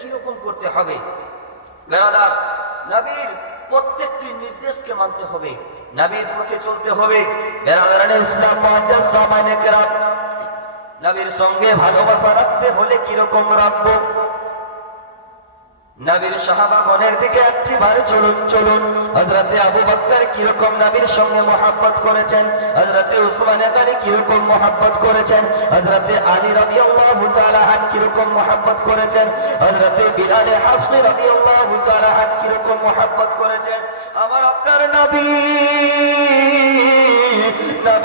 কীরকম করতে হবে? বেড়াদার নবীর প্রত্যেকটি নির্দেশকে মানতে হবে, নবীর পথে চলতে হবে। বেড়াদারান নবীর সঙ্গে ভালোবাসা রাখতে হলে কীরকম রাখব? নবীর সাহাবাগণের দিকে একটি বারে চলুন চলুন। হজরতে আবু বক্কর কীরকম নাবির সঙ্গে মোহাব্বত করেছেন? হজরতে উসমান আদারি কীরকম মোহাব্বত করেছেন? হজরতে আলী রবি হাত কীরকম মোহাব্বত করেছেন? হজরতে বিলালে হাফসি রবি হাত কীরকম মোহাব্বত করেছেন? আমার আপনার নবী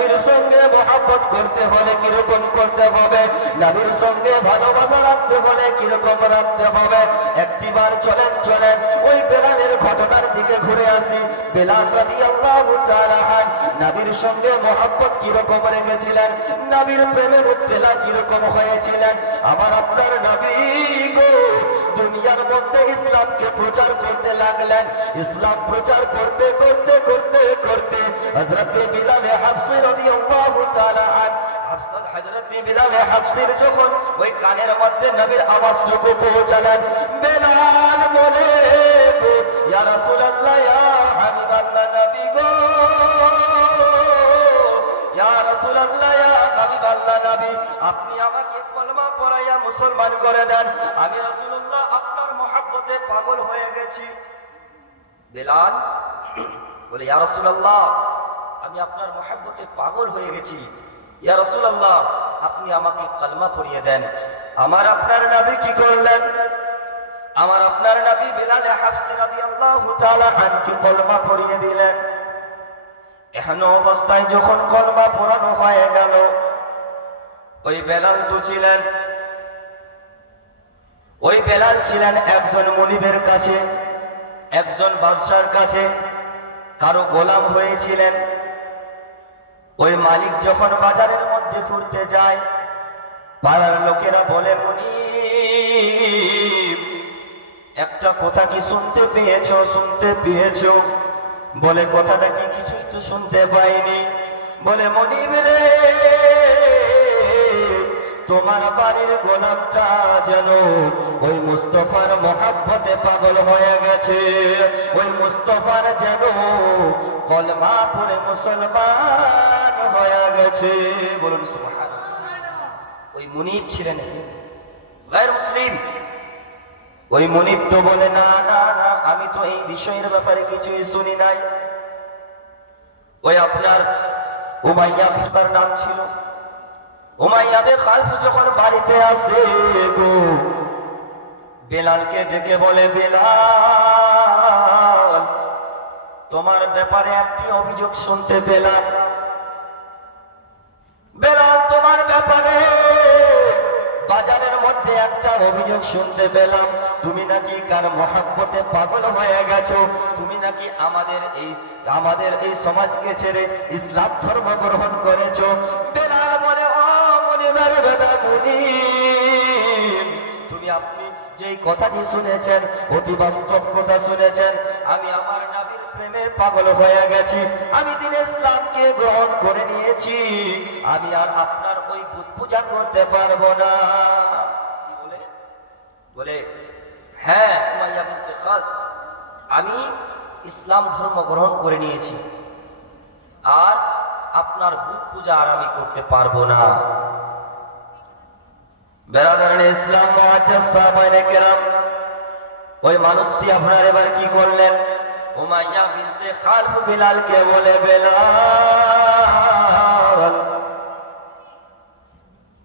নবীর সঙ্গে মোহাব্বত করতে হলে কীরকম করতে হবে? নবীর সঙ্গে ভালোবাসা রাখতে হলে কীরকম রাখতে হবে? একটিবার চলেন চলেন, ওই বেলালের ঘটনার দিকে ঘুরে আসি। বেলাল তাআলা আন নবীর সঙ্গে মোহাব্বত কীরকম রেখেছিলেন? নবীর প্রেমে মুত্তেলা কীরকম হয়েছিলেন? আমার আপনার নবী গো দুনিয়ার মধ্যে ইসলামকে প্রচার করতে লাগলেন। ইসলাম প্রচার করতে করতে করতে করতে হযরতে বিলাল হাফসি রাদিয়াল্লাহু তাআলা আন হযরতে বিলাল হাফসির যখন ওই কানের মধ্যে নবীর আওয়াজটুকু পৌঁছালেন, বেলাল বলে, ইয়া রাসূলুল্লাহ, ইয়া হাবিবাল্লাহ নবী গো, ইয়া রাসূলুল্লাহ, ইয়া হাবিবাল্লাহ নবী, আপনি আমাকে কলমা পড়াইয়া মুসলমান করে দেন। আমি রাসূলুল্লাহ আপনার মহব্বতে পাগল হয়ে গেছি। বেলাল বলে, ইয়া রাসূলুল্লাহ, আমি আপনার মহব্বতে পাগল হয়ে গেছি। ইয়া রাসূলুল্লাহ, আপনি আমাকে কলমা পড়িয়ে দেন। আমার আপনার নাবি কি করলেন? আমার আপনার নবী বেলাল হাফসি রাদিয়াল্লাহু তাআলা আনকে কলমা পড়িয়ে দিলেন। এহেন অবস্থায় যখন কলমা পড়ানো হয়ে গেল, ওই বেলাল তো ছিলেন। ওই বেলাল ছিলেন একজন মনিবের কাছে, একজন বাদশার কাছে। কারও গোলাম হয়েছিলেন। ওই মালিক যখন বাজারের মধ্যে ঘুরতে যায়, পাড়ার লোকেরা বলে, মনিব, একটা কথা কি শুনতে পেয়েছ? শুনতে পেয়েছ? বলে, কথাটা কি কিছুই তো শুনতে পাইনি। বলে, মনিব রে তোমার বাড়ির গোলাপটা যেন ওই মুস্তফার মহাব্বতে পাগল হয়ে গেছে। ওই মুস্তফার যেন কলমা পড়ে মুসলমান হয়ে গেছে। বলুন। ওই মুনিব ছিলেন গায়ের মুসলিম। ওই মনিব তো বলে, না না না, আমি তো এই বিষয়ের ব্যাপারে কিছুই শুনি নাই। ওই আপনার উমাইয়া তার নাম ছিল। উমাইয়াদে খালফ যখন বাড়িতে আসে গো, বেলালকে ডেকে বলে, বেলাল, তোমার ব্যাপারে একটি অভিযোগ শুনতে পেলাম। বেলাল, তোমার ব্যাপারে বাজারের মধ্যে একটা অভিযোগ শুনতে পেলাম। তুমি নাকি কার মহাব্বতে পাগল হয়ে গেছো? তুমি নাকি আমাদের এই আমাদের এই সমাজকে ছেড়ে ইসলাম ধর্ম গ্রহণ করেছ? বেলাল তুমি আপনি যেই কথাটি শুনেছেন অতি বাস্তব কথা শুনেছেন আমি আমার নাবির প্রেমে পাগল হয়ে গেছি আমি দিন ইসলামকে গ্রহণ করে নিয়েছি আমি আর আপনার ওই বুধ পূজা করতে পারব না। বলে? হ্যাঁ উমাইয়া বিনতে খালদ, আমি ইসলাম ধর্ম গ্রহণ করে নিয়েছি আর আপনার বুধ পূজা আর আমি করতে পারব না। ইসলাম কেরাম। ওই মানুষটি আপনার এবার কি করলেন? উমাইয়া বিনতে খালফ বলে, বেলাল,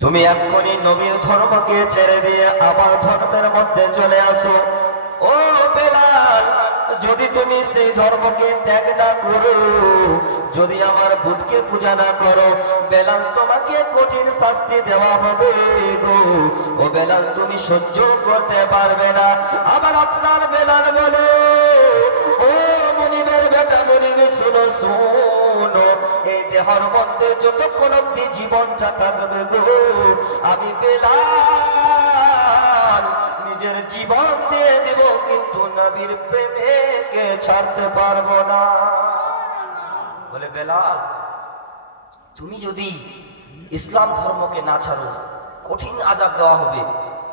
তুমি এক্ষুনি নবীর ধর্মকে ছেড়ে দিয়ে আবার ধর্মের মধ্যে চলে আসো। ও বেলাল যদি তুমি সেই ধর্মকে ত্যাগ না করো, যদি আমার বুধকে পূজা না করো, বেলাল তোমাকে কঠিন শাস্তি দেওয়া হবে গো। ও বেলাল, তুমি সহ্য করতে পারবে না। আবার আপনার বেলাল বলে, ও মনিবের বেটা মনিব, শুনো শুনো, এই দেহর মধ্যে যতক্ষণ অব্দি জীবনটা থাকবে গো, আমি বেলাল নিজের জীবন দিয়ে দেব, কিন্তু নবীর প্রেমেকে ছাড়তে পারব না। বলে, বেলাল, তুমি যদি ইসলাম ধর্মকে না ছাড়ো, কঠিন আজাব দেওয়া হবে।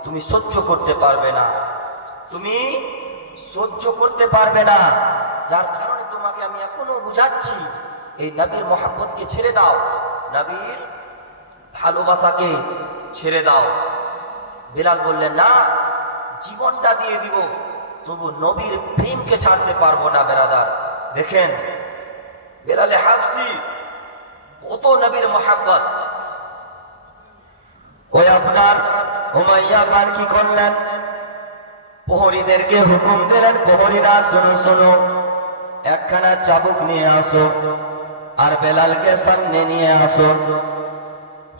তুমি সহ্য করতে পারবে না। তুমি সহ্য করতে পারবে না। যার কারণে তোমাকে আমি এখনও বুঝাচ্ছি, এই নবীর মোহাম্মদকে ছেড়ে দাও। নবীর ভালোবাসাকে ছেড়ে দাও। বেলাল বললেন, না জীবনটা দিয়ে দিব, তবু নবীর প্রেমকে ছাড়তে পারব না, বেরাদার। দেখেন, বেলালে হাফসি, কত নবীর মোহাব্বত। ওই আপনার হুমাইয়া খান কি করলেন? প্রহরীদেরকে হুকুম দিলেন, প্রহরীরা, শোনো শোনো, একখানা চাবুক নিয়ে আসো আর বেলালকে সামনে নিয়ে আসো।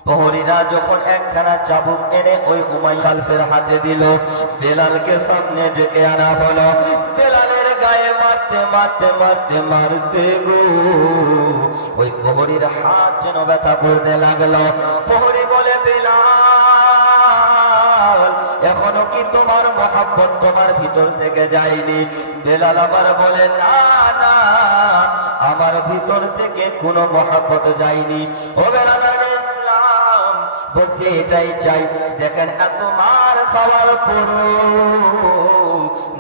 প্রহরীরা যখন একখানা চাবুক এনে ওই উমাই খালফের হাতে দিল, বেলালকে সামনে ডেকে আনা হলো। বেলালের গায়ে মারতে মারতে মারতে মারতে গো। ওই প্রহরীর হাত যেন ব্যথা করতে লাগল। প্রহরী বলে, বেলাল, এখনও কি তোমার মহাব্বত তোমার ভিতর থেকে যায়নি? বেলাল আবার বলে, না না, আমার ভিতর থেকে কোনো মহাব্বত যায়নি। ও বেলাল বলতে এটাই চাই। দেখেন, এত মার খাওয়ার পরও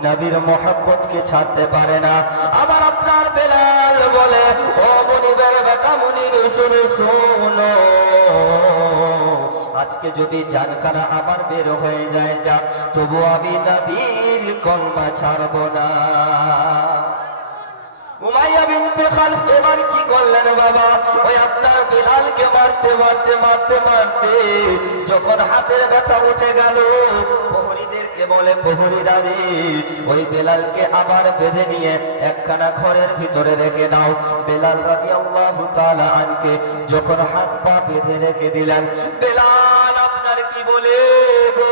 নবীর মোহাম্মতকে ছাড়তে পারে না। আবার আপনার বেলাল বলে, ও মনিবের বেটা মনির, শুনে, শোনো। আজকে যদি জানখানা আমার বের হয়ে যায়, যা, তবু আমি নবীর কলমা ছাড়ব না। উমাইয়া বিনতে খালফ, এবার কি করলেন বাবা? ওই আপনার বিলালকে মারতে মারতে মারতে মারতে যখন হাতের ব্যথা উঠে গেল, প্রহরীদেরকে বলে প্রহরীরা রে ওই বেলালকে আবার বেঁধে নিয়ে একখানা ঘরের ভিতরে রেখে দাও। বেলাল রাদিয়াল্লাহু তাআলা আনকে যখন হাত পা বেঁধে রেখে দিলেন, বেলাল, আপনার কি বলে গো?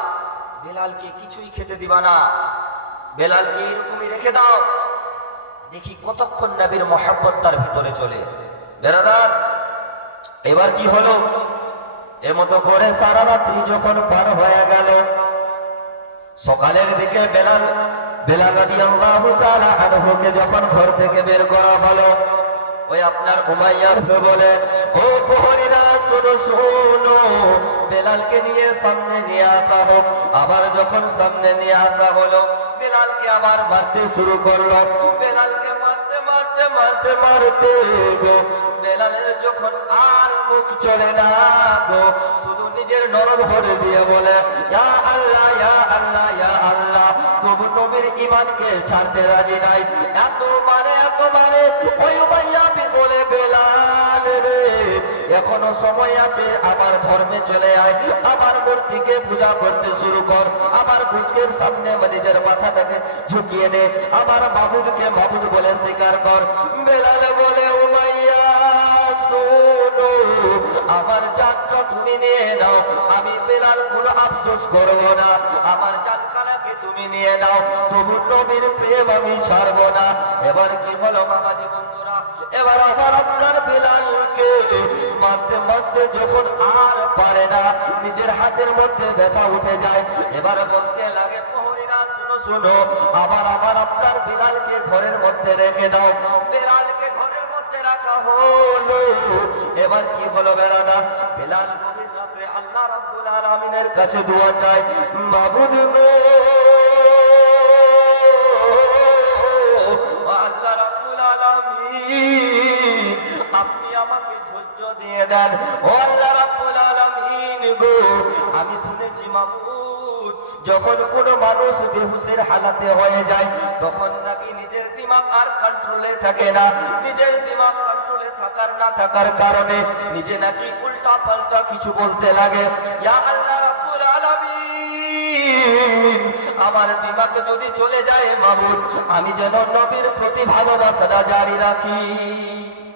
বেলালকে কিছুই খেতে দিবা না। বেলালকে এরকমই রেখে দাও। দেখি কতক্ষণ নবীর মহাব্বত তার ভিতরে চলে। বেরাদার, এবার কি হলো? এমতো করে সারা রাত্রি যখন পার হয়ে গেল, সকালের দিকে বেলাল বেলাল আনহুকে যখন ঘর থেকে বের করা হলো ওই আপনার উমাইয়া বলে, ও প্রহরীরা, শোনো শোনো, বেলালকে নিয়ে সামনে নিয়ে আসা হোক। আবার যখন সামনে নিয়ে আসা হলো, বেলালকে আবার মারতে শুরু করল। বেলালকে মারতে মারতে মারতে মারতে গো, বেলালের যখন আর মুখ চলে না গো, শুধু নিজের নরম ভরে দিয়ে বলে আল্লাহ, ইয়া আল্লাহ ইয়া আল্লাহ, তবু নবীর ইমানকে ছাড়তে রাজি নাই। এত মানে এত মানে ওই বলে বেলাল রে। এখনও সময় আছে, আবার ধর্মে চলে আয়, আবার মূর্তিকে পূজা করতে শুরু কর, আবার বুকের সামনে নিজের মাথাটাকে ঝুঁকিয়ে নে আমার মাবুদকে মাবুদ বলে স্বীকার কর। বেলাল বলে আমার জাতটা তুমি নিয়ে নাও, আমি বেলাল কোনো আফসোস করব না। আমার জাতখানাকে তুমি নিয়ে নাও, তবু নবীর প্রেম আমি ছাড়বো না। এবার কি হলো বাবাজি বন্ধুরা? এবার আবার আপনার বেলালকে মারতে মারতে যখন আর পারে না, নিজের হাতের মধ্যে ব্যথা উঠে যায়। এবার বলতে লাগে প্রহরীরা শুনো শুনো, আবার আবার আপনার বিলালকে ঘরের মধ্যে রেখে দাও। রাখা হলো এবার কি হলো বেড়াদা? বেলাল গভীর রাত্রে আল্লাহ কাছে দোয়া চায়, মাবুদ গো, আল্লাহ আপনি আমাকে ধৈর্য দিয়ে দেন। ও আল্লাহ গো, আমি শুনেছি মাবুদ, যখন কোনো মানুষ বেহুসের হালাতে হয়ে যায়, তখন নাকি নিজের দিমাগ আর কন্ট্রোলে থাকে না। নিজের দিমাগ থাকার, না থাকার কারণে নিজে নাকি উল্টা পাল্টা কিছু বলতে লাগে। আমার দিমাগ যদি চলে যায় মাবুদ, আমি যেন নবীর প্রতি ভালোবাসাটা জারি রাখি।